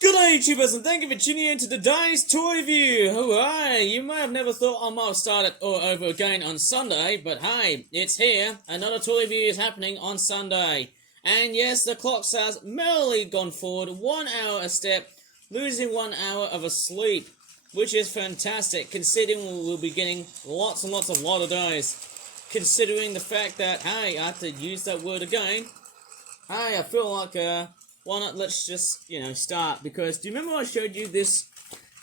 Good day, YouTubers, and thank you for tuning in to today's toy review. Hooray! You may have never thought I might have started all over again on Sunday, but hey, it's here. Another toy review is happening on Sunday. And yes, the clock has merrily gone forward 1 hour a step, losing 1 hour of a sleep, which is fantastic, considering we'll be getting lots and lots of lighter days. Considering the fact that, hey, I have to use that word again, hey, I feel like, why not let's just, start, because do you remember I showed you this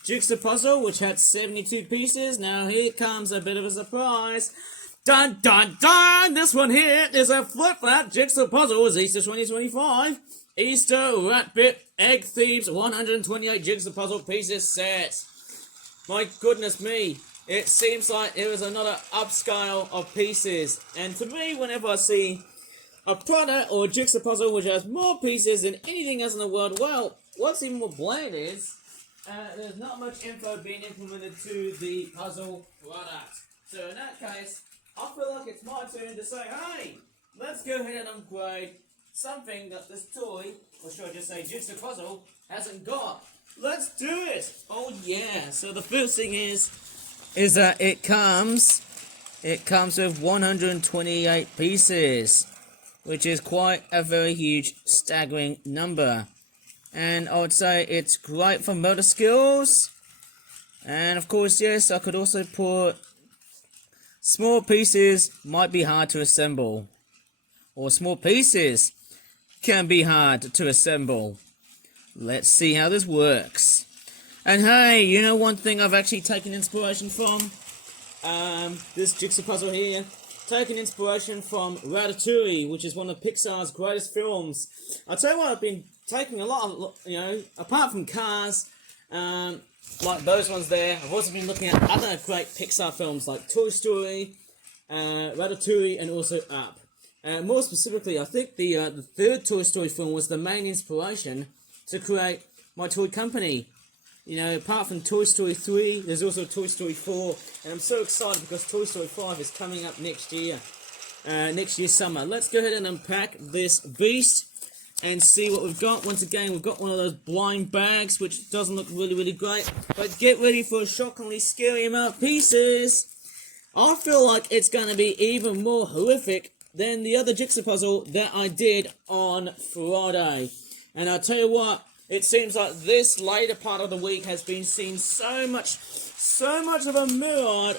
Jigsaw puzzle, which had 72 pieces? Now here comes a bit of a surprise. Dun dun dun! This one here is a flip-flat Jigsaw puzzle. It's Easter 2025. Easter Rat Bit Egg Thieves 128 Jigsaw puzzle pieces set. My goodness me. It seems like it was another upscale of pieces. And to me, whenever I see a product or a jigsaw puzzle which has more pieces than anything else in the world, well, what's even more bland is, there's not much info being implemented to the puzzle product. So in that case, I feel like it's my turn to say, hey, let's go ahead and upgrade something that this toy, or should I just say jigsaw puzzle, hasn't got. Let's do it! Oh yeah, so the first thing is that it comes with 128 pieces, which is quite a very huge, staggering number. And I would say it's great for motor skills. And of course, yes, I could also put small pieces might be hard to assemble. Or small pieces can be hard to assemble. Let's see how this works. And hey, you know one thing I've actually taken inspiration from? This jigsaw puzzle here. Taking inspiration from Ratatouille, which is one of Pixar's greatest films. I'll tell you what, I've been taking a lot of, apart from Cars, like those ones there, I've also been looking at other great Pixar films like Toy Story, Ratatouille, and also Up. More specifically, I think the third Toy Story film was the main inspiration to create my toy company. Apart from Toy Story 3, there's also Toy Story 4, and I'm so excited because Toy Story 5 is coming up next year, next year's summer. Let's go ahead and unpack this beast and see what we've got. Once again, we've got one of those blind bags, which doesn't look really, really great, but get ready for a shockingly scary amount of pieces. I feel like it's going to be even more horrific than the other jigsaw puzzle that I did on Friday. And I'll tell you what, it seems like this later part of the week has been seeing so much of a myriad,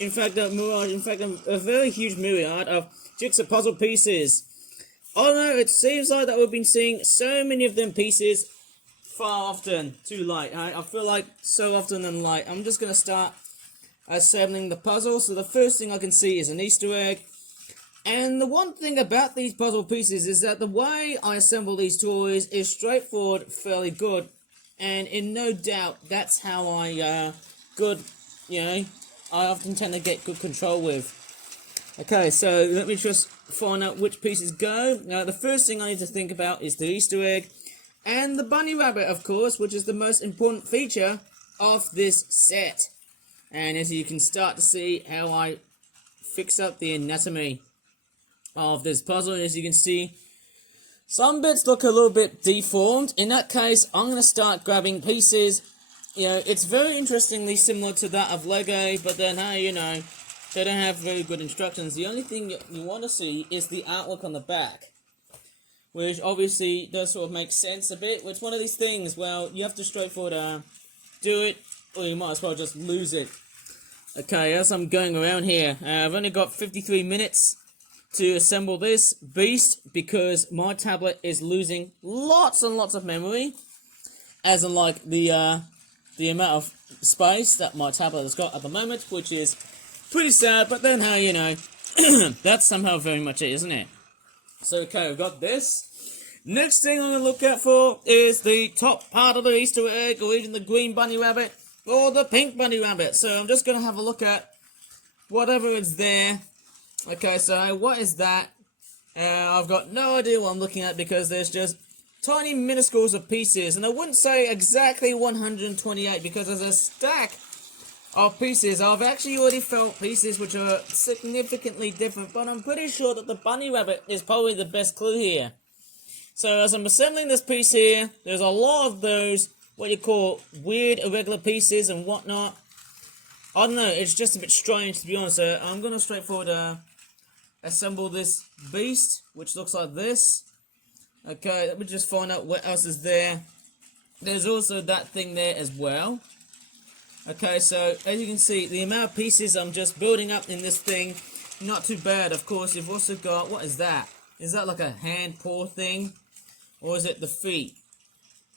a very huge myriad of jigsaw puzzle pieces. Although it seems like that we've been seeing so many of them pieces far often too late. I feel like so often than late. I'm just going to start assembling the puzzle. So the first thing I can see is an Easter egg. And the one thing about these puzzle pieces is that the way I assemble these toys is straightforward, fairly good, and in no doubt that's how I I often tend to get good control with. Okay, so let me just find out which pieces go. Now the first thing I need to think about is the Easter egg and the bunny rabbit, of course, which is the most important feature of this set. And as you can start to see how I fix up the anatomy of this puzzle, as you can see, some bits look a little bit deformed. In that case, I'm going to start grabbing pieces. It's very interestingly similar to that of Lego, but then, hey, they don't have very good instructions. The only thing you want to see is the artwork on the back, which obviously does sort of make sense a bit. It's one of these things, well, you have to straightforward do it, or you might as well just lose it. Okay, as I'm going around here, I've only got 53 minutes to assemble this beast because my tablet is losing lots and lots of memory, as in like the amount of space that my tablet has got at the moment, which is pretty sad, but then hey, that's somehow very much it, isn't it? So okay, we've got this. Next thing I'm going to look out for is the top part of the Easter egg, or even the green bunny rabbit, or the pink bunny rabbit. So I'm just going to have a look at whatever is there. Okay, so what is that? I've got no idea what I'm looking at because there's just tiny minuscules of pieces. And I wouldn't say exactly 128 because there's a stack of pieces. I've actually already felt pieces which are significantly different, but I'm pretty sure that the bunny rabbit is probably the best clue here. So as I'm assembling this piece here, there's a lot of those what you call weird irregular pieces and whatnot. I don't know, it's just a bit strange to be honest. So I'm gonna straightforward assemble this beast, which looks like this. Okay, let me just find out what else is there. There's also that thing there as well. Okay, so as you can see, the amount of pieces I'm just building up in this thing, not too bad. Of course, you've also got, what is that? Is that like a hand paw thing? Or is it the feet?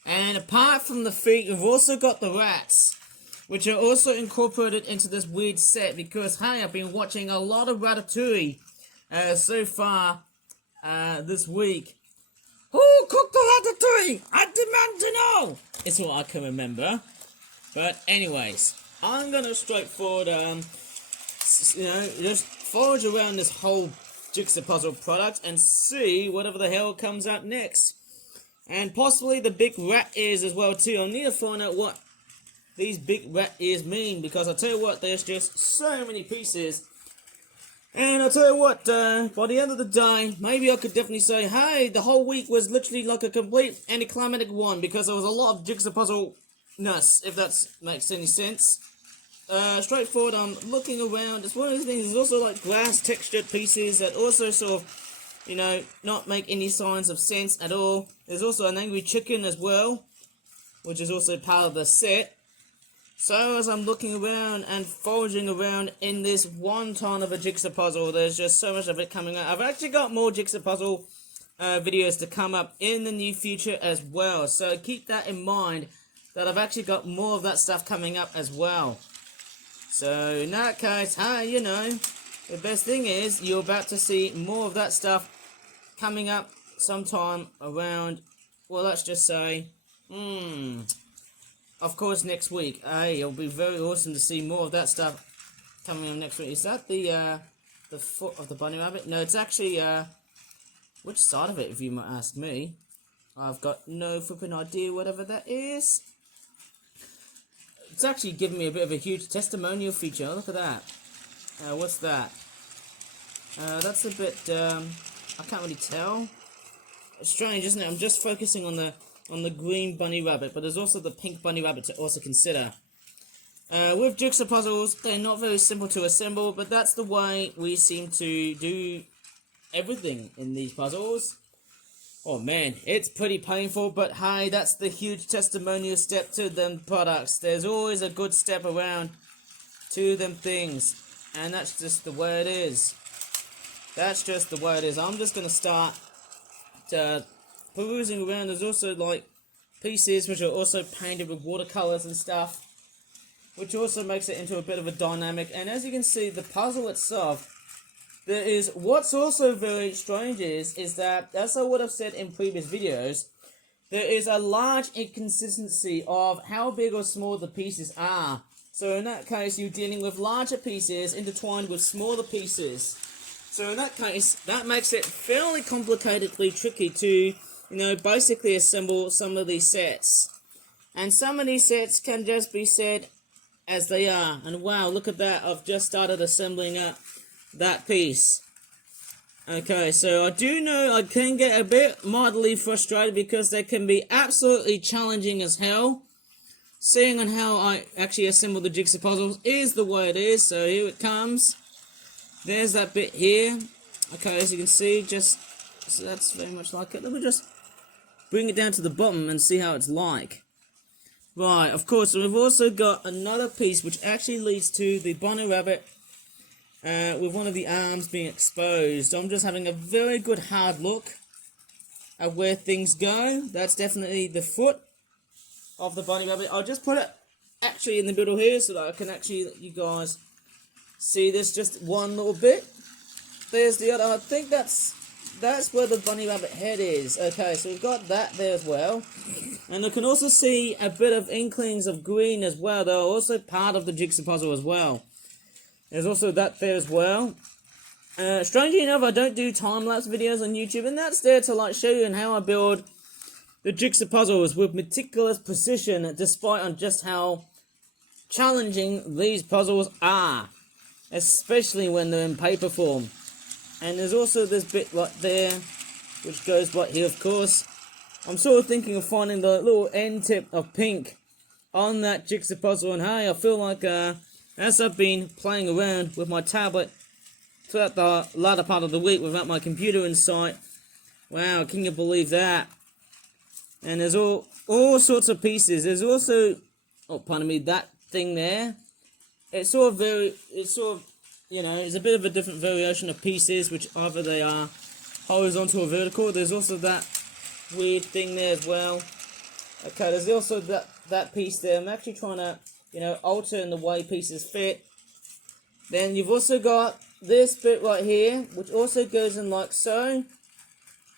And apart from the feet, you've also got the rats, which are also incorporated into this weird set because, hey, I've been watching a lot of Ratatouille so far this week. Who cooked the ratatouille? I demand to know! It's what I can remember. But anyways, I'm gonna straightforward, just forage around this whole Jigsaw puzzle product and see whatever the hell comes out next. And possibly the big rat ears as well too. I'll need to find out what these big rat ears mean because I'll tell you what, there's just so many pieces. And I'll tell you what, by the end of the day, maybe I could definitely say, hey, the whole week was literally like a complete anticlimactic one because there was a lot of Jigsaw puzzle-ness, if that makes any sense. Straightforward, I'm looking around. It's one of those things, there's also like glass textured pieces that also sort of, not make any signs of sense at all. There's also an angry chicken as well, which is also part of the set. So as I'm looking around and foraging around in this one ton of a Jigsaw puzzle, there's just so much of it coming out. I've actually got more Jigsaw puzzle videos to come up in the near future as well. So keep that in mind, that I've actually got more of that stuff coming up as well. So in that case, hey, the best thing is you're about to see more of that stuff coming up sometime around, well, let's just say, of course, next week. Hey, it'll be very awesome to see more of that stuff coming up next week. Is that the foot of the bunny rabbit? No, it's actually, which side of it, if you might ask me? I've got no flipping idea whatever that is. It's actually giving me a bit of a huge testimonial feature. Look at that. What's that? That's a bit, I can't really tell. It's strange, isn't it? I'm just focusing on the green bunny rabbit, but there's also the pink bunny rabbit to also consider. With Jigsaw puzzles, they're not very simple to assemble, but that's the way we seem to do everything in these puzzles. Oh man, it's pretty painful, but hey, that's the huge testimonial step to them products. There's always a good step around to them things, and that's just the way it is. That's just the way it is. I'm just going to start perusing around. There's also like pieces which are also painted with watercolors and stuff, which also makes it into a bit of a dynamic. And as you can see, the puzzle itself, there is, what's also very strange is that, as I would have said in previous videos, there is a large inconsistency of how big or small the pieces are. So in that case, you're dealing with larger pieces intertwined with smaller pieces. So in that case, that makes it fairly complicatedly tricky to, basically assemble some of these sets. And some of these sets can just be said as they are. And wow, look at that, I've just started assembling up that piece. Okay, so I do know I can get a bit mildly frustrated because they can be absolutely challenging as hell. Seeing on how I actually assemble the Jigsaw puzzles is the way it is, so here it comes. There's that bit here. Okay, as you can see, so that's very much like it. Let me just bring it down to the bottom and see how it's like. Right, of course, we've also got another piece which actually leads to the bunny rabbit with one of the arms being exposed. I'm just having a very good hard look at where things go. That's definitely the foot of the bunny rabbit. I'll just put it actually in the middle here so that I can actually let you guys see this just one little bit. There's the other. I think that's where the bunny rabbit head is. Okay, so we've got that there as well. And you can also see a bit of inklings of green as well. They're also part of the Jigsaw puzzle as well. There's also that there as well. Strangely enough, I don't do time-lapse videos on YouTube, and that's there to show you how I build the Jigsaw puzzles with meticulous precision, despite on just how challenging these puzzles are, especially when they're in paper form. And there's also this bit there, which goes right here, of course. I'm sort of thinking of finding the little end tip of pink on that jigsaw puzzle. And hey, I feel like as I've been playing around with my tablet throughout the latter part of the week without my computer in sight, wow, can you believe that? And there's all sorts of pieces. There's also, oh, pardon me, that thing there. It's sort of, you know, it's a bit of a different variation of pieces, which either they are horizontal or vertical. There's also that weird thing there as well. Okay, there's also that piece there. I'm actually trying to, you know, alter in the way pieces fit. Then you've also got this bit right here, which also goes in like so.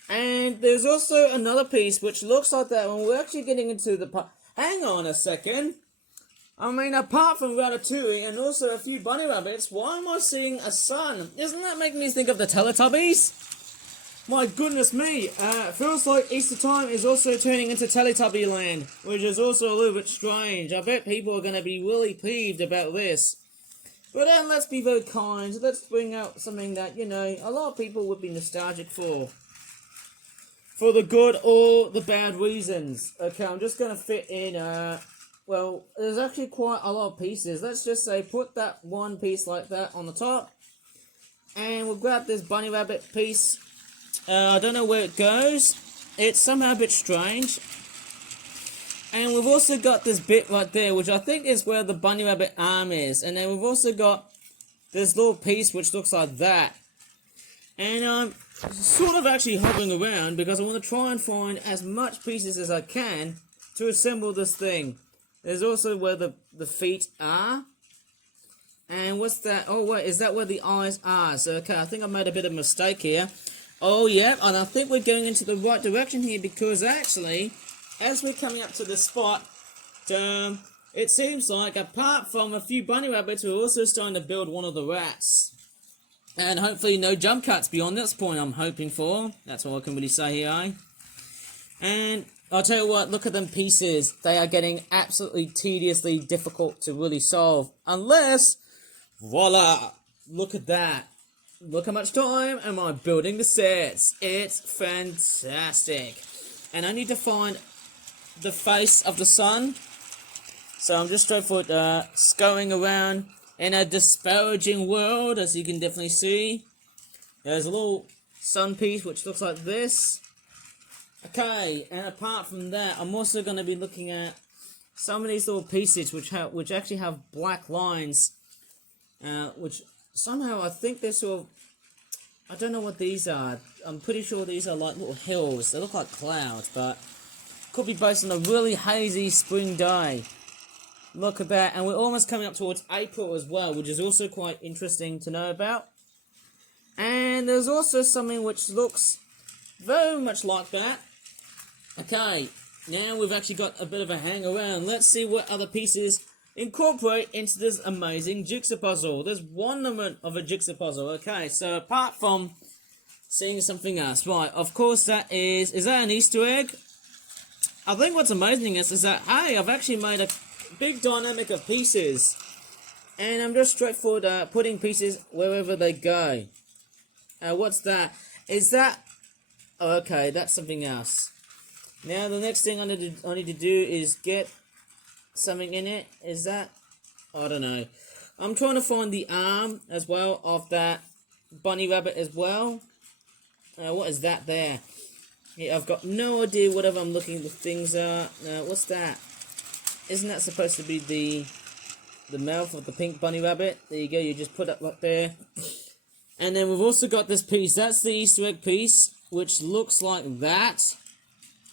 And there's also another piece which looks like that when we're actually getting into the part. Hang on a second. I mean, apart from Ratatouille and also a few bunny rabbits, why am I seeing a sun? Isn't that making me think of the Teletubbies? My goodness me, feels like Easter time is also turning into Teletubby land, which is also a little bit strange. I bet people are going to be really peeved about this. But then let's be very kind, let's bring out something that, you know, a lot of people would be nostalgic for. For the good or the bad reasons. Okay, I'm just going to fit in, well, there's actually quite a lot of pieces. Let's just say put that one piece like that on the top. And we'll grab this bunny rabbit piece. I don't know where it goes. It's somehow a bit strange. And we've also got this bit right there, which I think is where the bunny rabbit arm is. And then we've also got this little piece which looks like that. And I'm sort of actually hovering around because I want to try and find as much pieces as I can to assemble this thing. There's also where the feet are. And what's that? Oh, wait, is that where the eyes are? So, okay, I think I made a bit of a mistake here. Oh, yeah, and I think we're going into the right direction here because actually, as we're coming up to the spot, it seems like apart from a few bunny rabbits, we're also starting to build one of the rats. And hopefully no jump cuts beyond this point, I'm hoping for. That's all I can really say here, eh? And I'll tell you what, look at them pieces. They are getting absolutely tediously difficult to really solve. Unless, voila, look at that. Look how much time am I building the sets. It's fantastic. And I need to find the face of the sun. So I'm just straightforward scurrying around in a disparaging world, as you can definitely see. There's a little sun piece which looks like this. Okay, and apart from that, I'm also going to be looking at some of these little pieces which actually have black lines, which somehow I think they're sort of, I don't know what these are. I'm pretty sure these are like little hills. They look like clouds, but could be based on a really hazy spring day. Look at that, and we're almost coming up towards April as well, which is also quite interesting to know about. And there's also something which looks very much like that. Okay, now we've actually got a bit of a hang around. Let's see what other pieces incorporate into this amazing jigsaw puzzle. There's wonderment of a jigsaw puzzle. Okay, so apart from seeing something else, right, of course that is that an Easter egg? I think what's amazing is that, hey, I've actually made a big dynamic of pieces. And I'm just straightforward putting pieces wherever they go. What's that? Is that, oh, okay, that's something else. Now the next thing I need to do is get something in it. Is that, I don't know. I'm trying to find the arm as well of that bunny rabbit as well. What is that there? Yeah, I've got no idea whatever I'm looking at the things are. What's that? Isn't that supposed to be the mouth of the pink bunny rabbit? There you go, you just put it right there. And then we've also got this piece. That's the Easter egg piece, which looks like that.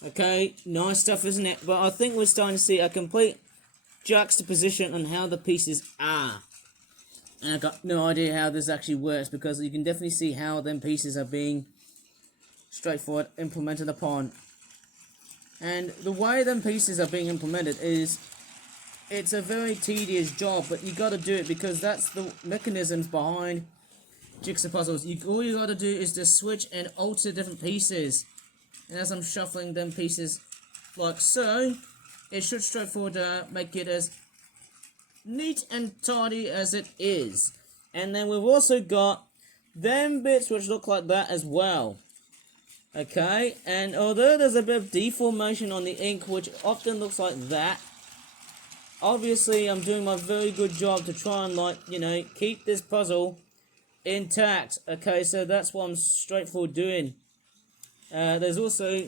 Okay, nice stuff, isn't it? But I think we're starting to see a complete juxtaposition on how the pieces are. And I've got no idea how this actually works, because you can definitely see how them pieces are being straightforward implemented upon. And the way them pieces are being implemented is, it's a very tedious job, but you gotta do it because that's the mechanisms behind jigsaw puzzles. All you gotta do is just switch and alter different pieces. And as I'm shuffling them pieces like so, it should straightforward make it as neat and tidy as it is. And then we've also got them bits which look like that as well. Okay, and although there's a bit of deformation on the ink, which often looks like that, obviously I'm doing my very good job to try and, like, you know, keep this puzzle intact. Okay, so that's what I'm straightforward doing. There's also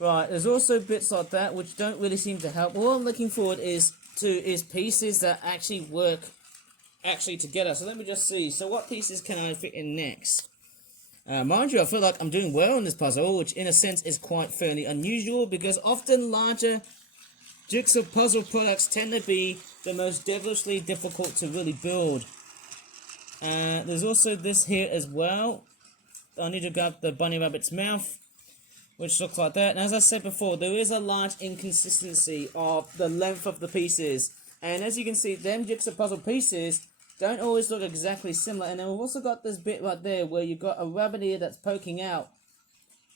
bits like that which don't really seem to help. What I'm looking forward is pieces that actually work together. So let me just see. So what pieces can I fit in next? Mind you, I feel like I'm doing well on this puzzle, which in a sense is quite fairly unusual, because often larger Jigsaw puzzle products tend to be the most devilishly difficult to really build. There's also this here as well. I need to grab the bunny rabbit's mouth, which looks like that. And as I said before, there is a large inconsistency of the length of the pieces. And as you can see, them Jigsaw puzzle pieces don't always look exactly similar. And then we've also got this bit right there where you've got a rabbit ear that's poking out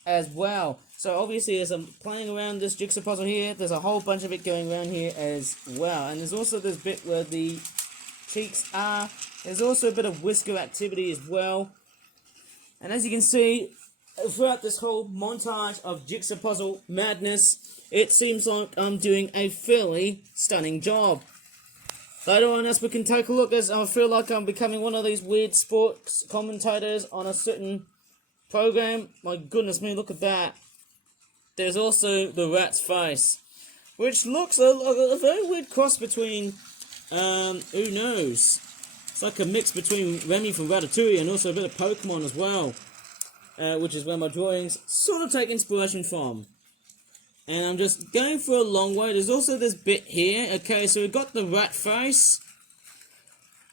as well. So obviously, as I'm playing around this Jigsaw puzzle here, there's a whole bunch of it going around here as well. And there's also this bit where the cheeks are. There's also a bit of whisker activity as well. And as you can see, throughout this whole montage of Jigsaw puzzle madness, it seems like I'm doing a fairly stunning job. Later on, as we can take a look, as I feel like I'm becoming one of these weird sports commentators on a certain program. My goodness me, look at that. There's also the rat's face, which looks a very weird cross between, who knows? It's like a mix between Remy from Ratatouille and also a bit of Pokemon as well, which is where my drawings sort of take inspiration from. And I'm just going for a long way. There's also this bit here. Okay, so we've got the rat face.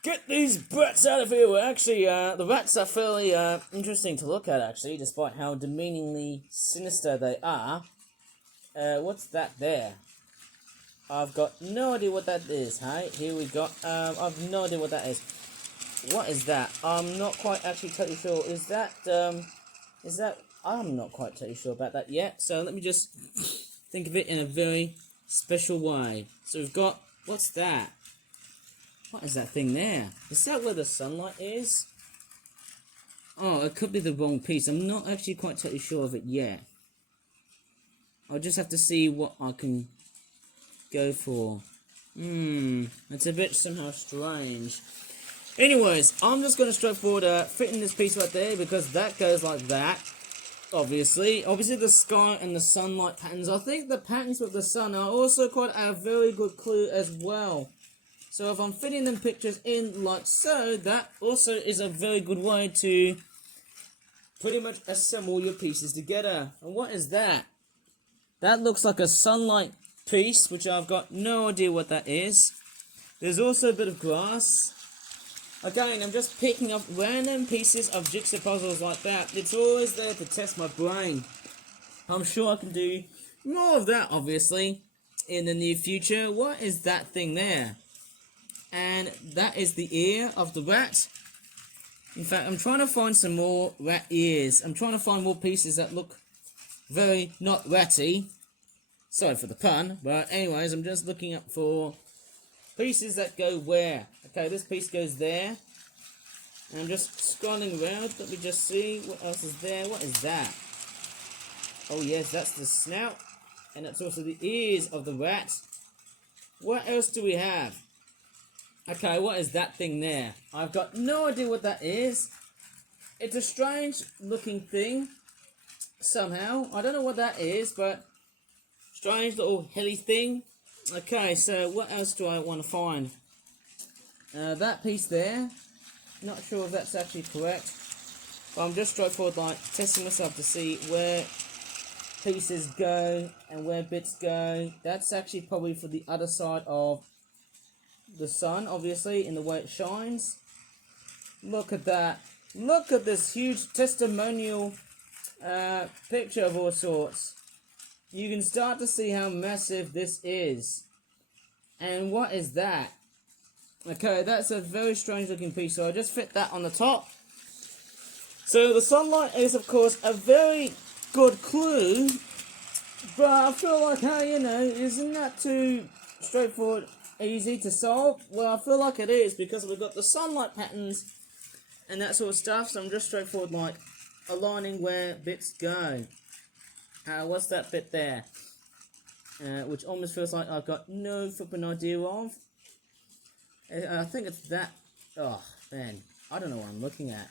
Get these brats out of here. Well, actually, the rats are fairly interesting to look at, actually, despite how demeaningly sinister they are. What's that there? I've got no idea what that is, hey? Here we go. I've no idea what that is. What is that? I'm not quite actually totally sure. Is that... I'm not quite totally sure about that yet. So let me just think of it in a very special way. So we've got... What's that? What is that thing there? Is that where the sunlight is? Oh, it could be the wrong piece. I'm not actually quite totally sure of it yet. I'll just have to see what I can go for. It's a bit somehow strange. Anyways, I'm just going to straightforward fit in this piece right there, because that goes like that. Obviously the sky and the sunlight patterns. I think the patterns with the sun are also quite a very good clue as well. So if I'm fitting them pictures in like so, that also is a very good way to pretty much assemble your pieces together. And what is that? That looks like a sunlight piece, which I've got no idea what that is. There's also a bit of grass. Again, I'm just picking up random pieces of Jigsaw puzzles like that. It's always there to test my brain. I'm sure I can do more of that, obviously, in the near future. What is that thing there? And that is the ear of the rat. In fact, I'm trying to find some more rat ears. I'm trying to find more pieces that look very not ratty. Sorry for the pun, but anyways, I'm just looking up for pieces that go where. Okay, this piece goes there. And I'm just scrolling around. Let me just see what else is there. What is that? Oh yes, that's the snout. And that's also the ears of the rat. What else do we have? Okay, what is that thing there? I've got no idea what that is. It's a strange looking thing. Somehow. I don't know what that is, but strange little hilly thing. Okay, so what else do I want to find? That piece there. Not sure if that's actually correct. But I'm just straightforward, like, testing myself to see where pieces go and where bits go. That's actually probably for the other side of the sun, obviously, in the way it shines. Look at that. Look at this huge testimonial picture of all sorts. You can start to see how massive this is. And what is that? Okay, that's a very strange looking piece, so I just fit that on the top. So the sunlight is, of course, a very good clue, but I feel like, hey, you know, isn't that too straightforward, easy to solve? Well, I feel like it is, because we've got the sunlight patterns and that sort of stuff, so I'm just straightforward, like, aligning where bits go. What's that bit there? Which almost feels like I've got no flipping idea of. I think it's that. Oh, man. I don't know what I'm looking at.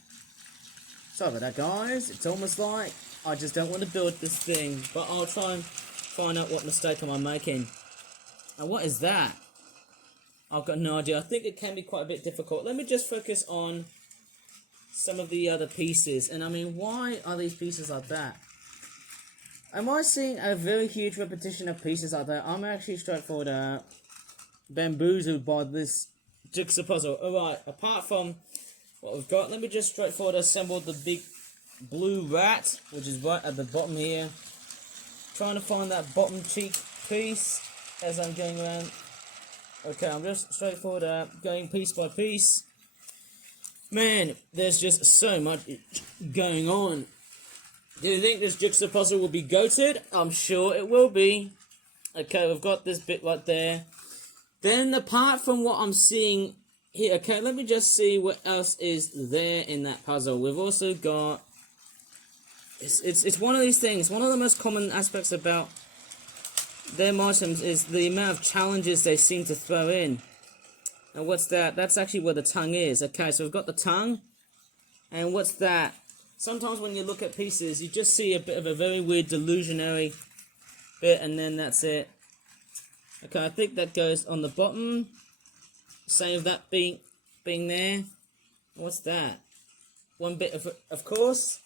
Sorry about that, guys. It's almost like I just don't want to build this thing. But I'll try and find out what mistake am I making. And what is that? I've got no idea. I think it can be quite a bit difficult. Let me just focus on some of the other pieces. And I mean, why are these pieces like that? Am I seeing a very huge repetition of pieces like that? I'm actually straightforward bamboozled by this jigsaw puzzle. Alright, apart from what we've got, let me just straightforward assemble the big blue rat, which is right at the bottom here. Trying to find that bottom cheek piece as I'm going around. Okay, I'm just straightforward going piece by piece. Man, there's just so much going on. Do you think this jigsaw puzzle will be goated? I'm sure it will be. Okay, we've got this bit right there. Then, apart from what I'm seeing here, okay, let me just see what else is there in that puzzle. We've also got... It's one of these things. One of the most common aspects about them items is the amount of challenges they seem to throw in. And what's that? That's actually where the tongue is. Okay, so we've got the tongue. And what's that? Sometimes when you look at pieces, you just see a bit of a very weird delusionary bit, and then that's it. Okay, I think that goes on the bottom. Same with that being there. What's that? One bit of course.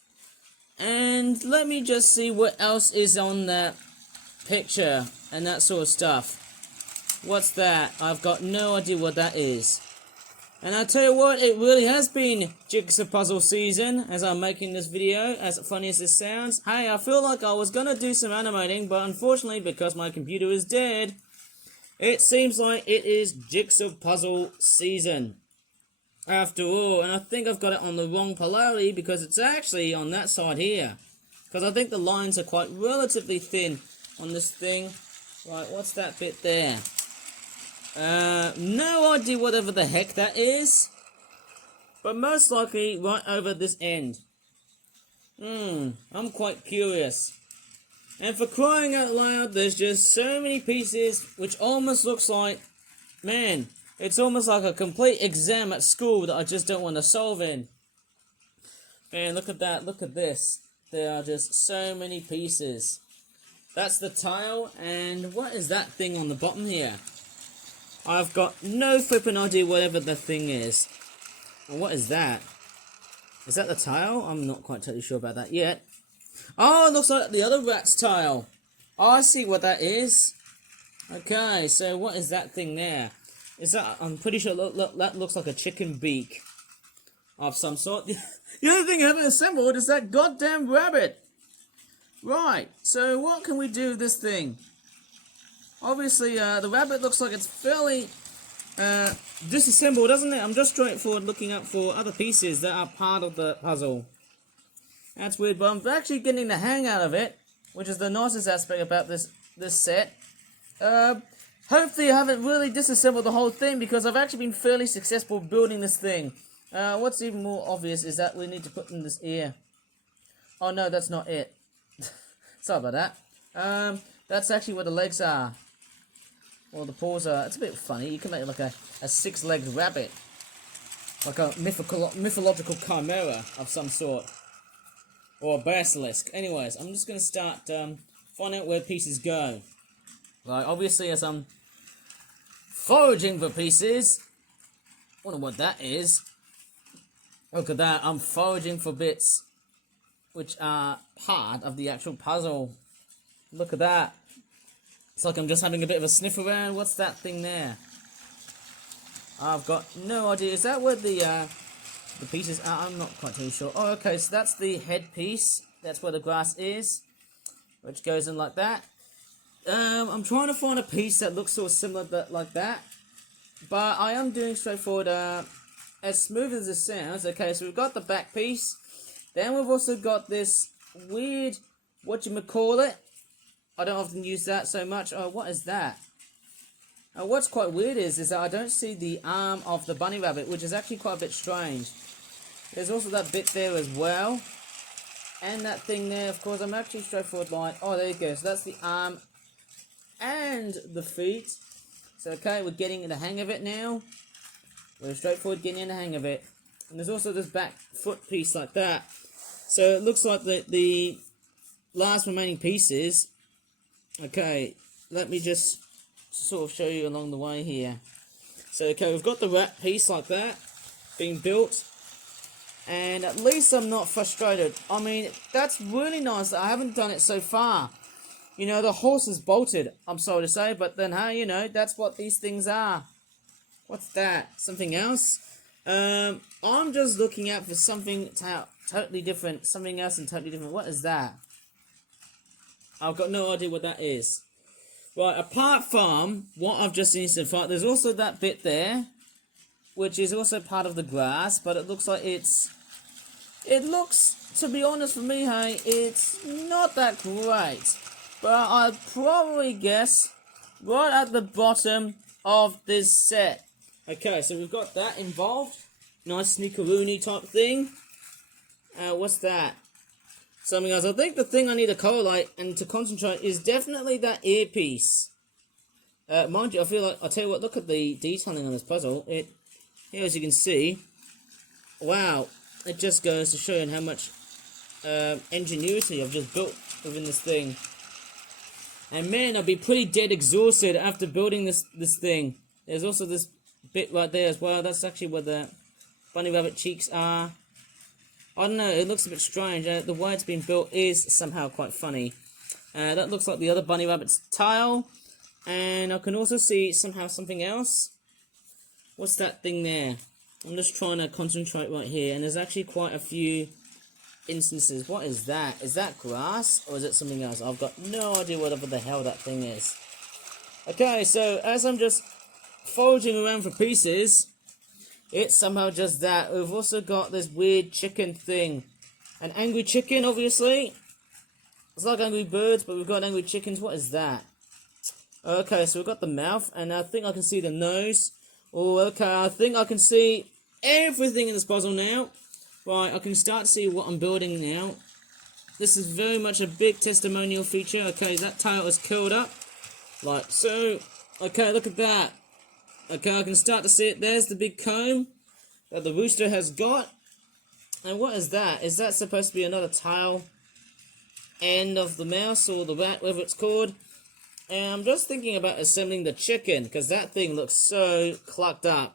And let me just see what else is on that picture and that sort of stuff. What's that? I've got no idea what that is. And I tell you what, it really has been Jigsaw Puzzle season as I'm making this video, as funny as this sounds. Hey, I feel like I was gonna do some animating, but unfortunately, because my computer is dead, it seems like it is Jigsaw Puzzle season. After all, and I think I've got it on the wrong polarity because it's actually on that side here. Because I think the lines are quite relatively thin on this thing. Right, what's that bit there? No idea whatever the heck that is. But most likely right over this end. I'm quite curious. And for crying out loud, there's just so many pieces which almost looks like, man, it's almost like a complete exam at school that I just don't want to solve in. Man, look at that, look at this. There are just so many pieces. That's the tile, and what is that thing on the bottom here? I've got no flipping idea whatever the thing is. And what is that? Is that the tile? I'm not quite totally sure about that yet. Oh, it looks like the other rat's tile. Oh, I see what that is. Okay, so what is that thing there? Is that, I'm pretty sure that looks like a chicken beak of some sort. The only thing I haven't assembled is that goddamn rabbit. Right, so what can we do with this thing? Obviously, the rabbit looks like it's fairly disassembled, doesn't it? I'm just straightforward looking up for other pieces that are part of the puzzle. That's weird, but I'm actually getting the hang out of it, which is the nicest aspect about this set. Hopefully I haven't really disassembled the whole thing, because I've actually been fairly successful building this thing. What's even more obvious is that we need to put in this ear. Oh no, that's not it. Sorry about that. That's actually where the legs are. Or the paws are. It's a bit funny. You can make it like a six-legged rabbit. Like a mythological chimera of some sort. Or a basilisk. Anyways, I'm just going to start finding out where pieces go. Right, obviously as I'm foraging for pieces. Wonder what that is. Look at that. I'm foraging for bits which are part of the actual puzzle. Look at that. It's like I'm just having a bit of a sniff around. What's that thing there? I've got no idea. Is that where the pieces are? I'm not quite too sure. Oh, okay, so that's the head piece. That's where the grass is, which goes in like that. I'm trying to find a piece that looks sort of similar like that. But I am doing straightforward, as smooth as it sounds. Okay, so we've got the back piece. Then we've also got this weird, whatchamacallit. I don't often use that so much. Oh, what is that? What's quite weird is that I don't see the arm of the bunny rabbit, which is actually quite a bit strange. There's also that bit there as well. And that thing there, of course, I'm actually straightforward line. Oh, there you go. So that's the arm and the feet. So, okay, we're getting in the hang of it now. We're straightforward getting in the hang of it. And there's also this back foot piece like that. So it looks like the last remaining pieces. Okay, let me just sort of show you along the way here. So, okay, we've got the rat piece like that being built. And at least I'm not frustrated. I mean, that's really nice that I haven't done it so far. You know, the horse is bolted, I'm sorry to say, but then, hey, you know, that's what these things are. What's that? Something else? I'm just looking out for something totally different. Something else and totally different. What is that? I've got no idea what that is. Right, apart from what I've just seen so far, there's also that bit there, which is also part of the grass, but it looks like it looks, to be honest for me, hey, it's not that great. But I'd probably guess right at the bottom of this set. Okay, so we've got that involved. Nice sneakeroonie type thing. What's that? Something else. I think the thing I need to correlate and to concentrate is definitely that earpiece. Mind you, I feel like, I'll tell you what, look at the detailing on this puzzle. Here, as you can see, wow, it just goes to show you how much ingenuity I've just built within this thing. And man, I'll be pretty dead exhausted after building this thing. There's also this bit right there as well. That's actually where the bunny rabbit cheeks are. I don't know, it looks a bit strange. The way it's been built is somehow quite funny. That looks like the other bunny rabbit's tail. And I can also see somehow something else. What's that thing there? I'm just trying to concentrate right here. And there's actually quite a few instances. What is that? Is that grass? Or is it something else? I've got no idea whatever the hell that thing is. Okay, so as I'm just foraging around for pieces, it's somehow just that. We've also got this weird chicken thing. An angry chicken, obviously. It's like Angry Birds, but we've got angry chickens. What is that? Okay, so we've got the mouth, and I think I can see the nose. Oh, okay, I think I can see everything in this puzzle now. Right, I can start to see what I'm building now. This is very much a big testimonial feature. Okay, that tail is curled up, like so. Okay, look at that. Okay, I can start to see it. There's the big comb that the rooster has got. And what is that? Is that supposed to be another tail end of the mouse or the rat, whatever it's called? And I'm just thinking about assembling the chicken, because that thing looks so clucked up.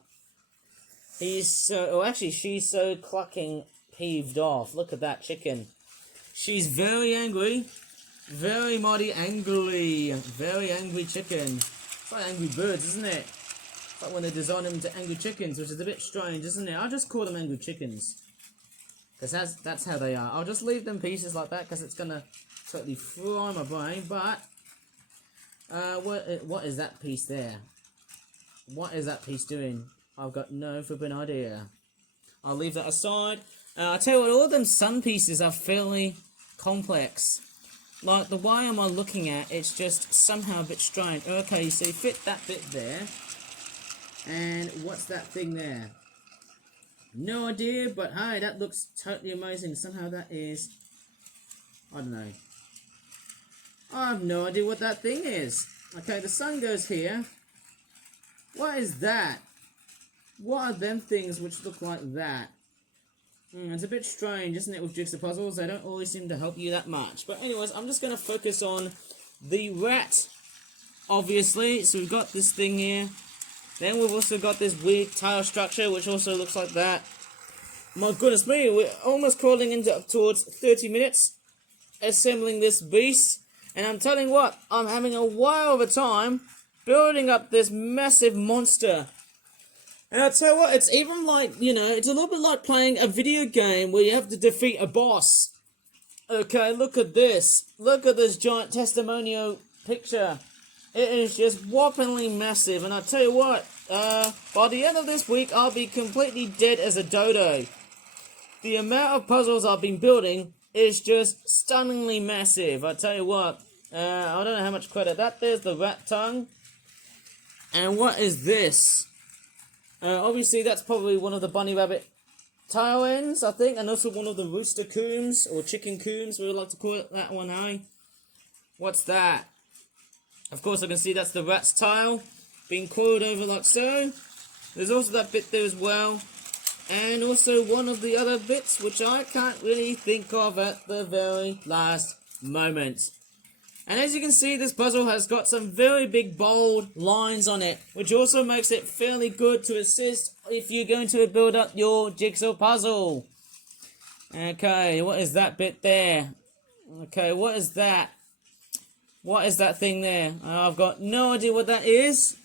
She's so clucking peeved off. Look at that chicken. She's very angry. Very mighty angry. Very angry chicken. It's like Angry Birds, isn't it? It's like when they design them into angry chickens, which is a bit strange, isn't it? I'll just call them angry chickens. Because that's how they are. I'll just leave them pieces like that, because it's going to totally fry my brain, but... what is that piece there? What is that piece doing? I've got no flipping idea. I'll leave that aside. I'll tell you what, all of them sun pieces are fairly complex. Like, the way I'm looking at, it's just somehow a bit strange. Okay, so you fit that bit there. And what's that thing there? No idea, but hey, that looks totally amazing. Somehow that is... I don't know. I have no idea what that thing is. Okay, the sun goes here. What is that? What are them things which look like that? It's a bit strange, isn't it, with Jigsaw puzzles? They don't always seem to help you that much. But anyways, I'm just going to focus on the rat, obviously. So we've got this thing here. Then we've also got this weird tail structure, which also looks like that. My goodness me, we're almost crawling into up towards 30 minutes assembling this beast. And I'm telling you what, I'm having a while of a time building up this massive monster. And I'll tell you what, it's even like, you know, it's a little bit like playing a video game where you have to defeat a boss. Okay, look at this. Look at this giant testimonial picture. It is just whoppingly massive. And I'll tell you what, by the end of this week, I'll be completely dead as a dodo. The amount of puzzles I've been building is just stunningly massive. I tell you what, I don't know how much credit that. There's the rat tongue. And what is this? Obviously, that's probably one of the bunny rabbit tail ends, I think, and also one of the rooster combs, or chicken combs, we would like to call it that one, eh? What's that? Of course, I can see that's the rat's tail being coiled over like so. There's also that bit there as well. And also one of the other bits, which I can't really think of at the very last moment. And as you can see, this puzzle has got some very big bold lines on it, which also makes it fairly good to assist if you're going to build up your jigsaw puzzle. Okay, what is that bit there? Okay, what is that? What is that thing there? I've got no idea what that is.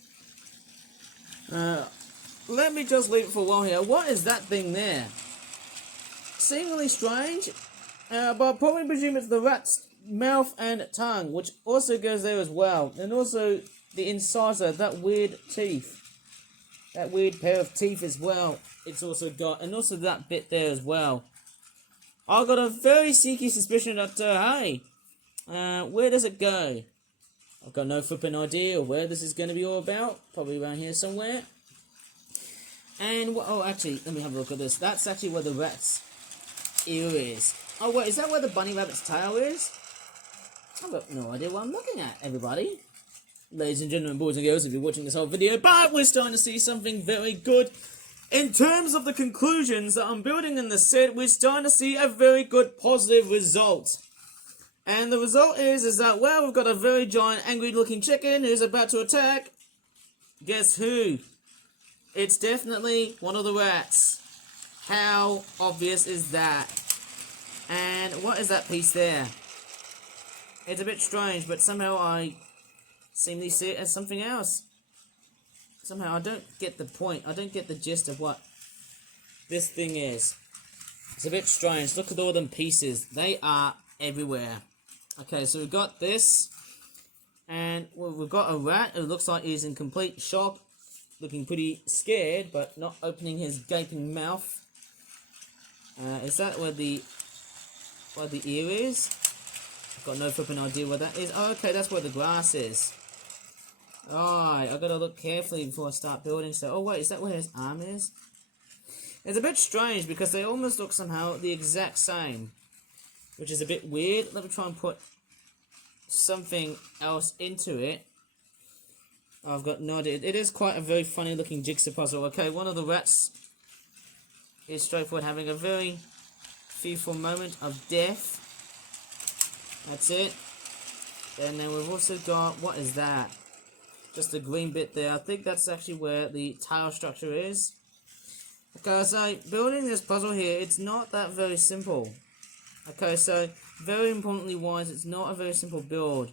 Let me just leave it for a while here. What is that thing there? Seemingly strange, but I probably presume it's the rat's mouth and tongue, which also goes there as well. And also the incisor, that weird teeth. That weird pair of teeth as well, it's also got. And also that bit there as well. I've got a very sneaky suspicion that, hey, where does it go? I've got no flipping idea of where this is going to be all about. Probably around here somewhere. And, oh, actually, let me have a look at this. That's actually where the rat's ear is. Oh, wait, is that where the bunny rabbit's tail is? I've got no idea what I'm looking at, everybody. Ladies and gentlemen, boys and girls, if you're watching this whole video, but we're starting to see something very good. In terms of the conclusions that I'm building in the set, we're starting to see a very good positive result. And the result is that, well, we've got a very giant angry looking chicken who's about to attack. Guess who? It's definitely one of the rats. How obvious is that? And what is that piece there? It's a bit strange, but somehow I seemingly see it as something else. Somehow I don't get the point. I don't get the gist of what this thing is. It's a bit strange. Look at all them pieces. They are everywhere. Okay, so we've got this. And well, we've got a rat who looks like he's in complete shock. Looking pretty scared, but not opening his gaping mouth. Is that where the ear is? I've got no flipping idea where that is. Oh, okay, that's where the grass is. Alright, I've got to look carefully before I start building. So, oh wait, is that where his arm is? It's a bit strange because they almost look somehow the exact same, which is a bit weird. Let me try and put something else into it. I've got no idea. It is quite a very funny looking jigsaw puzzle. Okay, one of the rats is straightforward, having a very fearful moment of death. That's it. And then we've also got, what is that? Just a green bit there. I think that's actually where the tile structure is. Okay, so building this puzzle here, it's not that very simple. Okay, so very importantly wise, it's not a very simple build.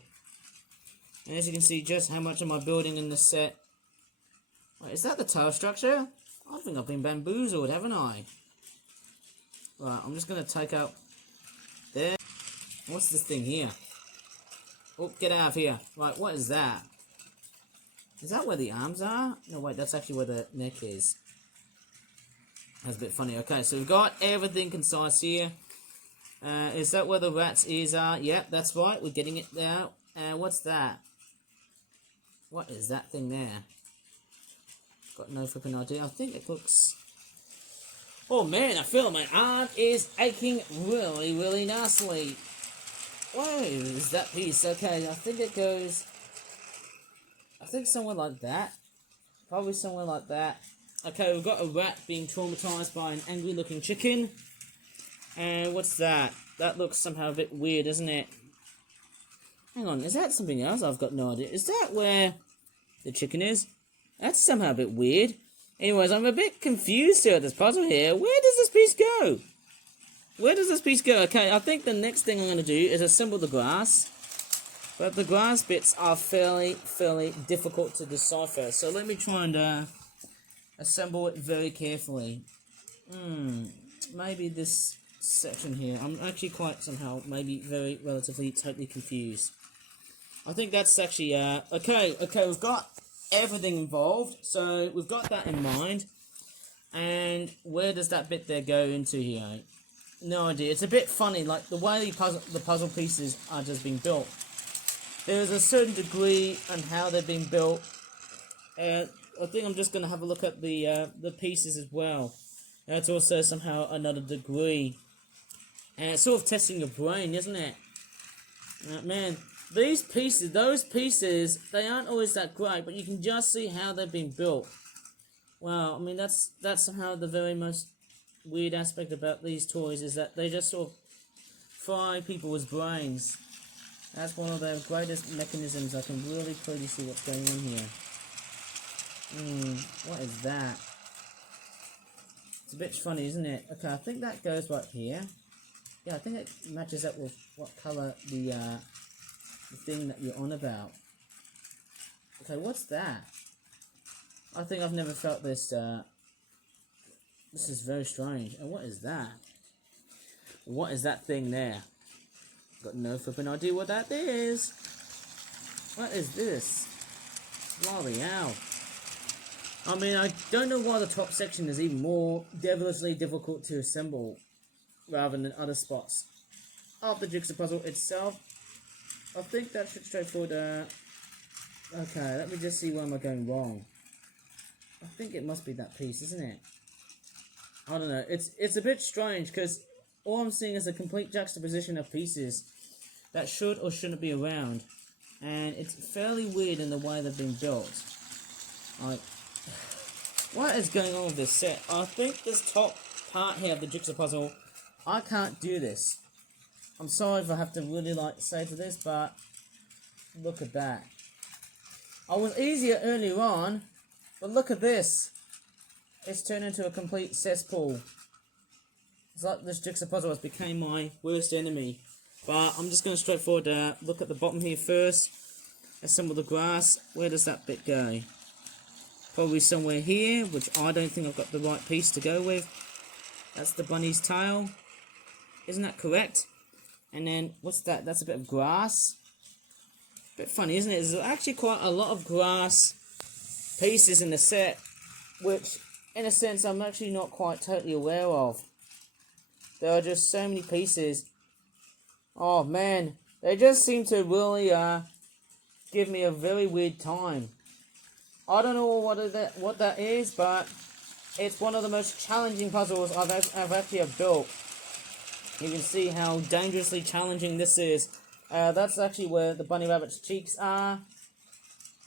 And as you can see, just how much am I building in this set? Wait, is that the tile structure? I think I've been bamboozled, haven't I? Right, I'm just going to take out there. What's this thing here? Oh, get out of here. Right, what is that? Is that where the arms are? No, wait, that's actually where the neck is. That's a bit funny. Okay, so we've got everything concise here. Is that where the rat's ears are? Yep, that's right. We're getting it now. What's that? What is that thing there? Got no flipping idea. I think it looks... Oh man, I feel my arm is aching really, really nicely. Whoa, is that piece? Okay, I think it goes... I think somewhere like that. Probably somewhere like that. Okay, we've got a rat being traumatized by an angry looking chicken. And what's that? That looks somehow a bit weird, isn't it? Hang on, is that something else? I've got no idea. Is that where the chicken is? That's somehow a bit weird. Anyways, I'm a bit confused here at this puzzle here. Where does this piece go? Where does this piece go? Okay, I think the next thing I'm going to do is assemble the glass. But the glass bits are fairly difficult to decipher. So let me try and assemble it very carefully. Maybe this section here. I'm actually quite somehow, maybe very relatively totally confused. I think that's actually, okay, we've got everything involved. So we've got that in mind. And where does that bit there go into here? No idea. It's a bit funny, like the way the puzzle pieces are just being built. There's a certain degree on how they're being built. I think I'm just going to have a look at the pieces as well. That's also somehow another degree. And it's sort of testing your brain, isn't it? Man, those pieces, they aren't always that great, but you can just see how they've been built. Wow, I mean, that's somehow the very most weird aspect about these toys, is that they just sort of fry people's brains. That's one of their greatest mechanisms. I can really clearly see what's going on here. What is that? It's a bit funny, isn't it? Okay, I think that goes right here. Yeah, I think it matches up with what colour the thing that you're on about. Okay, what's that? I think I've never felt this, this is very strange. And what is that? What is that thing there? Got no flipping idea what that is. What is this? Bloody hell. I mean, I don't know why the top section is even more devilishly difficult to assemble rather than other spots of the jigsaw puzzle itself. I think that should straightforward. Okay, let me just see where am I going wrong. I think it must be that piece, isn't it? I don't know. It's a bit strange because all I'm seeing is a complete juxtaposition of pieces that should or shouldn't be around, and it's fairly weird in the way they've been built. Like, what is going on with this set? I think this top part here of the jigsaw puzzle, I can't do this. I'm sorry if I have to really say to this, but look at that. I was easier earlier on, but look at this. It's turned into a complete cesspool. It's like this jigsaw puzzle has become my worst enemy. But I'm just going to straightforward look at the bottom here first. Assemble the grass. Where does that bit go? Probably somewhere here, which I don't think I've got the right piece to go with. That's the bunny's tail. Isn't that correct? And then, what's that? That's a bit of grass. Bit funny, isn't it? There's actually quite a lot of grass pieces in the set, which, in a sense, I'm actually not quite totally aware of. There are just so many pieces. Oh, man. They just seem to really give me a very weird time. I don't know what that is, but it's one of the most challenging puzzles I've actually built. You can see how dangerously challenging this is. That's actually where the bunny rabbit's cheeks are.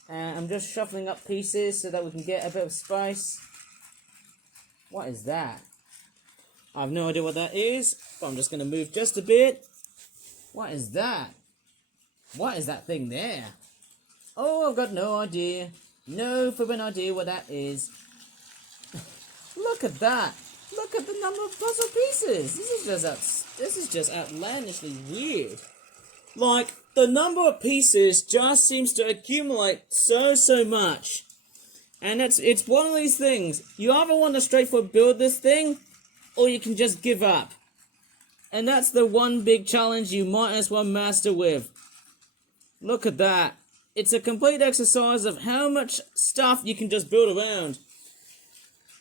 And I'm just shuffling up pieces so that we can get a bit of space. What is that? I have no idea what that is, but I'm just going to move just a bit. What is that? What is that thing there? Oh, I've got no idea. No flipping idea what that is. Look at that. Look at the number of puzzle pieces. This is just outlandishly weird. Like, the number of pieces just seems to accumulate so much. And it's one of these things. You either want to straightforward build this thing, or you can just give up. And that's the one big challenge you might as well master with. Look at that. It's a complete exercise of how much stuff you can just build around.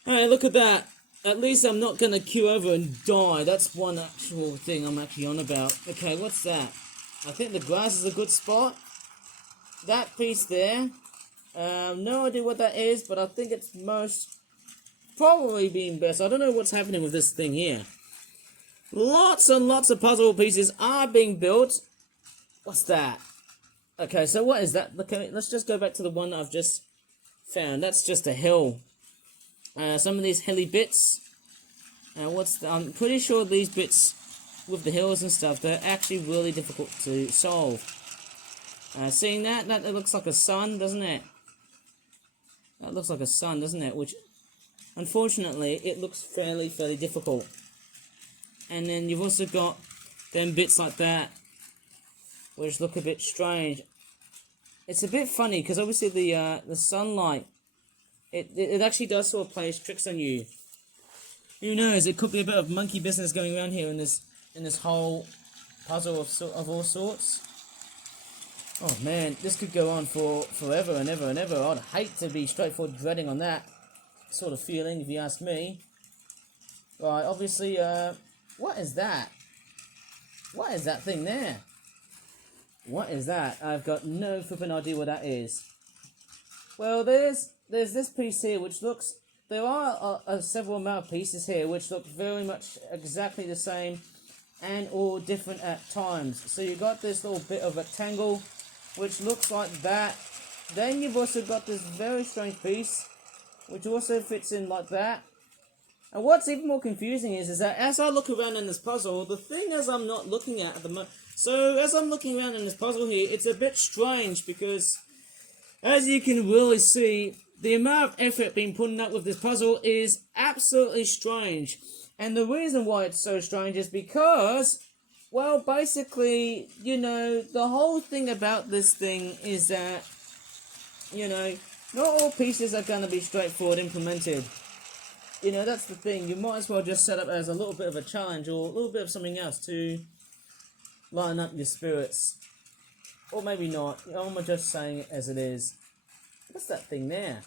Hey, look at that. At least I'm not going to queue over and die. That's one actual thing I'm actually on about. Okay, what's that? I think the grass is a good spot. That piece there. No idea what that is, but I think it's most probably being best. I don't know what's happening with this thing here. Lots and lots of puzzle pieces are being built. What's that? Okay, so what is that? Okay, let's just go back to the one that I've just found. That's just a hill. Some of these hilly bits. I'm pretty sure these bits with the hills and stuff, they're actually really difficult to solve. Seeing that it looks like a sun, doesn't it? That looks like a sun, doesn't it? Which, unfortunately, it looks fairly difficult. And then you've also got them bits like that, which look a bit strange. It's a bit funny because obviously the sunlight, it actually does sort of play its tricks on you. Who knows? It could be a bit of monkey business going around here in this whole puzzle of all sorts. Oh man, this could go on for forever and ever and ever. I'd hate to be straightforward dreading on that sort of feeling, if you ask me. Right, obviously, what is that? What is that thing there? What is that? I've got no flipping idea what that is. Well, there's this piece here which looks there are several amount of pieces here which look very much exactly the same and all different at times. So you got this little bit of rectangle which looks like that. Then you've also got this very strange piece which also fits in like that. And what's even more confusing is that as I look around in this puzzle, the thing is I'm not looking at the moment. So as I'm looking around in this puzzle here, it's a bit strange because as you can really see, the amount of effort being put up with this puzzle is absolutely strange. And the reason why it's so strange is because, well, basically, you know, the whole thing about this thing is that, you know, not all pieces are going to be straightforward implemented. You know, that's the thing. You might as well just set up as a little bit of a challenge or a little bit of something else to line up your spirits. Or maybe not. I'm just saying it as it is. What's that thing there?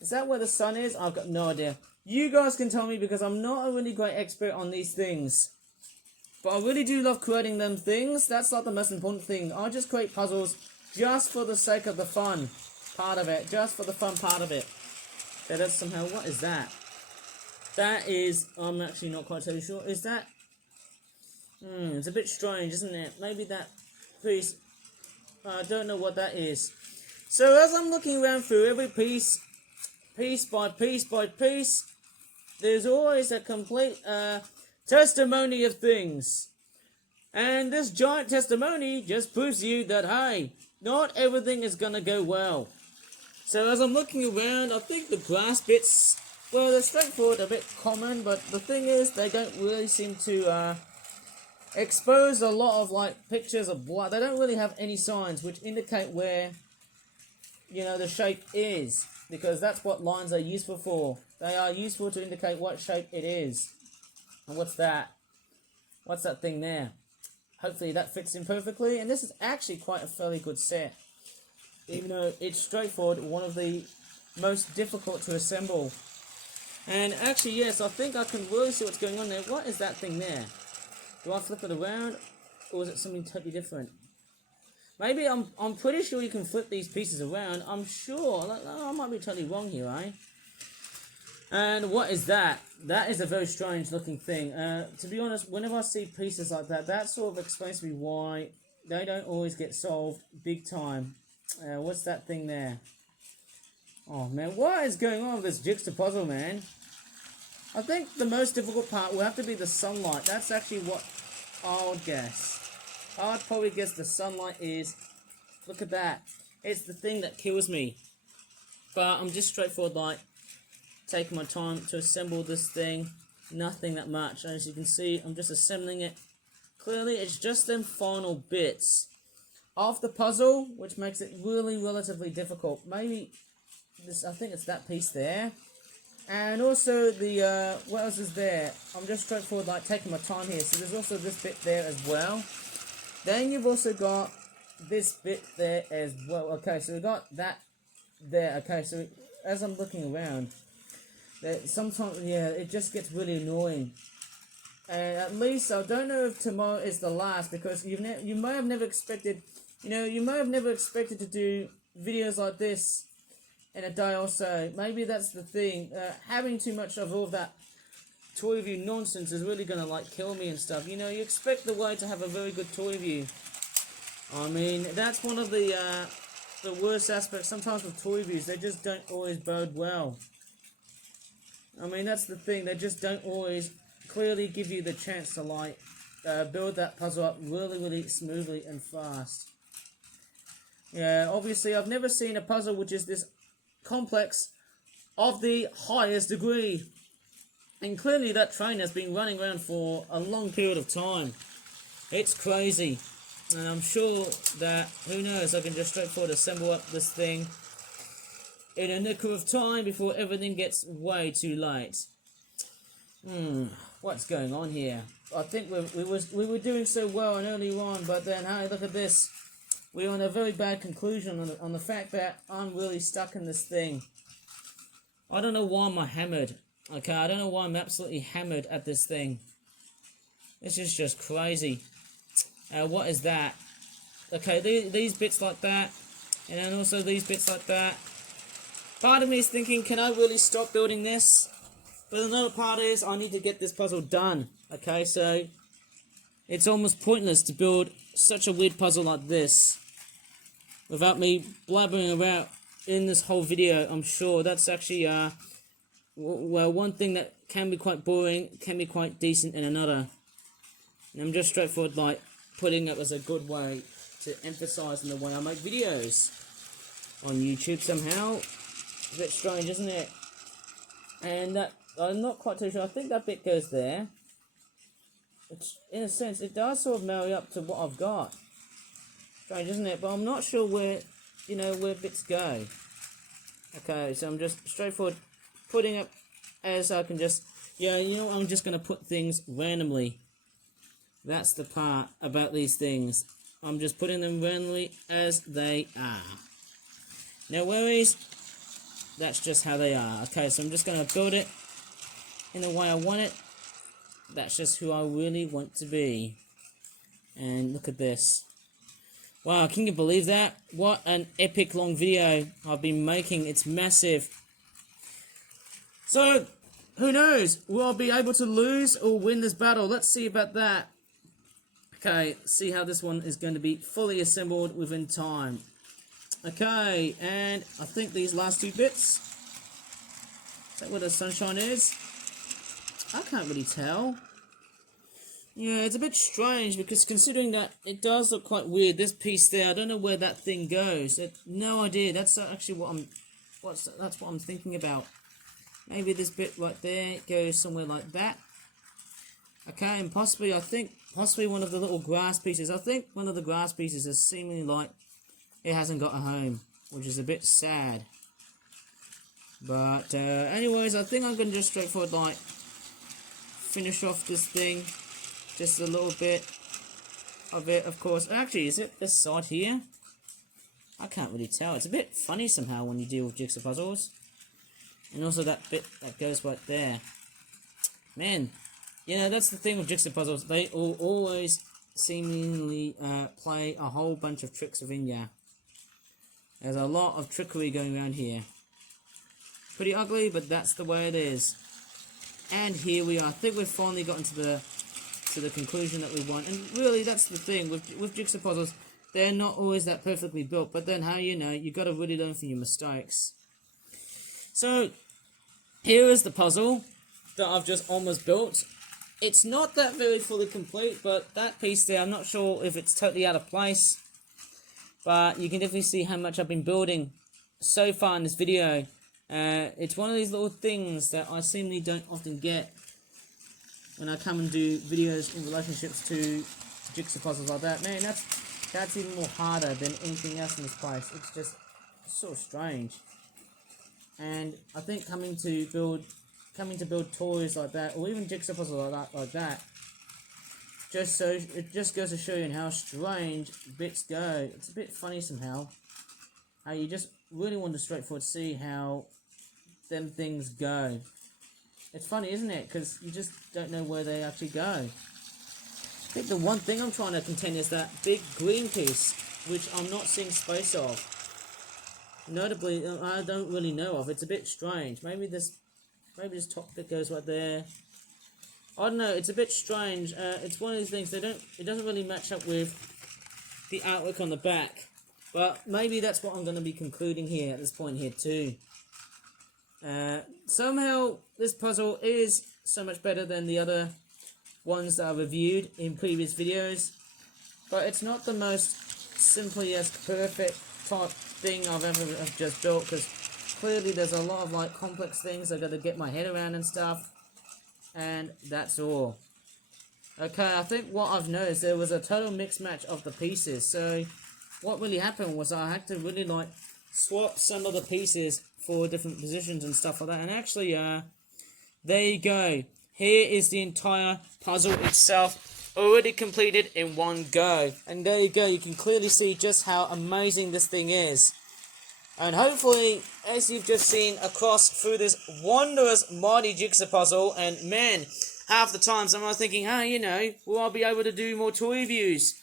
Is that where the sun is? I've got no idea. You guys can tell me because I'm not a really great expert on these things. But I really do love creating them things. That's not the most important thing. I just create puzzles just for the sake of the fun part of it. Just for the fun part of it. Okay, that's somehow... What is that? That is... I'm actually not quite totally sure. Is that... it's a bit strange, isn't it? Maybe that piece... I don't know what that is. So as I'm looking around through every piece by piece by piece, there's always a complete testimony of things. And this giant testimony just proves to you that, hey, not everything is going to go well. So as I'm looking around, I think the grass bits, well, they're straightforward, a bit common, but the thing is, they don't really seem to expose a lot of, like, pictures of blood. They don't really have any signs which indicate where, you know, the shape is, because that's what lines are useful for. They are useful to indicate what shape it is. And what's that? What's that thing there? Hopefully that fits in perfectly, and this is actually quite a fairly good set. Even though it's straightforward, one of the most difficult to assemble. And actually, yes, I think I can really see what's going on there. What is that thing there? Do I flip it around, or is it something totally different? Maybe I'm pretty sure you can flip these pieces around. I'm sure. I might be totally wrong here, eh? And what is that? That is a very strange looking thing. To be honest, whenever I see pieces like that, that sort of explains to me why they don't always get solved big time. What's that thing there? Oh man, what is going on with this Jigsaw puzzle, man? I think the most difficult part will have to be the sunlight. That's actually what I would guess. I'd probably guess the sunlight is... Look at that. It's the thing that kills me. But I'm just straightforward, like, taking my time to assemble this thing. Nothing that much. As you can see, I'm just assembling it. Clearly, it's just them final bits of the puzzle, which makes it really relatively difficult. Maybe this, I think it's that piece there. And also the, what else is there? I'm just straightforward, like, taking my time here. So there's also this bit there as well. Then you've also got this bit there as well. Okay, so we've got that there. Okay, so as I'm looking around, sometimes, yeah, it just gets really annoying. And at least, I don't know if tomorrow is the last, because you may have never expected, you know, you may have never expected to do videos like this in a day or so. Maybe that's the thing. Having too much of all that toy review nonsense is really going to, like, kill me and stuff. You know, you expect the way to have a very good toy review. I mean, that's one of the worst aspects sometimes with toy reviews. They just don't always bode well. I mean, that's the thing. They just don't always clearly give you the chance to, like, build that puzzle up really, really smoothly and fast. Yeah, obviously, I've never seen a puzzle which is this complex of the highest degree. And clearly that train has been running around for a long period of time. It's crazy. And I'm sure that, who knows, I can just straightforward assemble up this thing in a nick of time before everything gets way too late. What's going on here? I think we were doing so well and early on, but then, hey, look at this. We're on a very bad conclusion on the fact that I'm really stuck in this thing. I don't know why I'm hammered. Okay, I don't know why I'm absolutely hammered at this thing. This is just crazy. What is that? Okay, these bits like that. And then also these bits like that. Part of me is thinking, can I really stop building this? But another part is, I need to get this puzzle done. Okay, so it's almost pointless to build such a weird puzzle like this without me blabbering about in this whole video. I'm sure that's actually, well, one thing that can be quite boring, can be quite decent in another. And I'm just straightforward, like, putting it as a good way to emphasize in the way I make videos on YouTube somehow. It's a bit strange, isn't it? And that, I'm not quite too sure, I think that bit goes there. It's, in a sense, it does sort of marry up to what I've got. Strange, isn't it? But I'm not sure where, where bits go. Okay, so I'm just straightforward putting it as I can just, I'm just going to put things randomly. That's the part about these things. I'm just putting them randomly as they are. No worries. That's just how they are. Okay, so I'm just going to build it in the way I want it. That's just who I really want to be. And look at this. Wow, can you believe that? What an epic long video I've been making. It's massive. So, who knows? Will I be able to lose or win this battle? Let's see about that. Okay, see how this one is going to be fully assembled within time. Okay, and I think these last two bits. Is that where the sunshine is? I can't really tell. Yeah, it's a bit strange because considering that it does look quite weird. This piece there, I don't know where that thing goes. No idea. That's actually what that's what I'm thinking about. Maybe this bit right there goes somewhere like that. Okay, and possibly one of the little grass pieces. I think one of the grass pieces is seemingly like it hasn't got a home, which is a bit sad. But anyways, I think I'm going to just straightforward like finish off this thing. Just a little bit of it, of course. Actually, is it this side here? I can't really tell. It's a bit funny somehow when you deal with jigsaw puzzles. And also that bit that goes right there. Man, that's the thing with jigsaw puzzles. They always seemingly play a whole bunch of tricks within ya. There's a lot of trickery going around here. Pretty ugly, but that's the way it is. And here we are. I think we've finally gotten to the conclusion that we want. And really, that's the thing with jigsaw puzzles. They're not always that perfectly built. But then, how you got to really learn from your mistakes. So, here is the puzzle that I've just almost built. It's not that very fully complete, but that piece there, I'm not sure if it's totally out of place. But you can definitely see how much I've been building so far in this video. It's one of these little things that I seemingly don't often get when I come and do videos in relationships to jigsaw puzzles like that. Man, that's even more harder than anything else in this place. It's just sort of strange. And I think coming to build toys like that, or even jigsaw puzzles like that, it just goes to show you how strange bits go. It's a bit funny somehow. How you just really want to straightforward see how them things go. It's funny, isn't it? Because you just don't know where they actually go. I think the one thing I'm trying to contend is that big green piece, which I'm not seeing space of. Notably, I don't really know of. It's a bit strange. Maybe this top bit goes right there. I don't know. It's a bit strange. It's one of these things. It doesn't really match up with the artwork on the back. But maybe that's what I'm going to be concluding here at this point here too. Somehow this puzzle is so much better than the other ones that I reviewed in previous videos, but it's not the most simply as perfect type thing I've ever just built, because clearly there's a lot of like complex things I've got to get my head around and stuff, and that's all. Okay, I think what I've noticed, there was a total mix match of the pieces. So what really happened was I had to really like swap some of the pieces for different positions and stuff like that. And actually, there you go. Here is the entire puzzle itself, already completed in one go. And there you go. You can clearly see just how amazing this thing is. And hopefully, as you've just seen across through this wondrous mighty jigsaw puzzle, and man, half the times I'm thinking, will I be able to do more toy reviews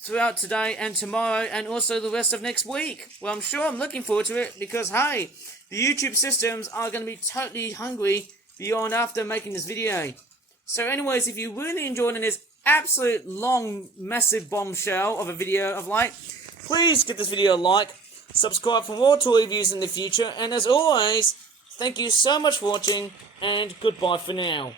throughout today and tomorrow and also the rest of next week? Well, I'm sure I'm looking forward to it because, hey, the YouTube systems are going to be totally hungry beyond after making this video. So anyways, if you really enjoyed this absolute long, massive bombshell of a video of like, please give this video a like, subscribe for more toy reviews in the future, and as always, thank you so much for watching, and goodbye for now.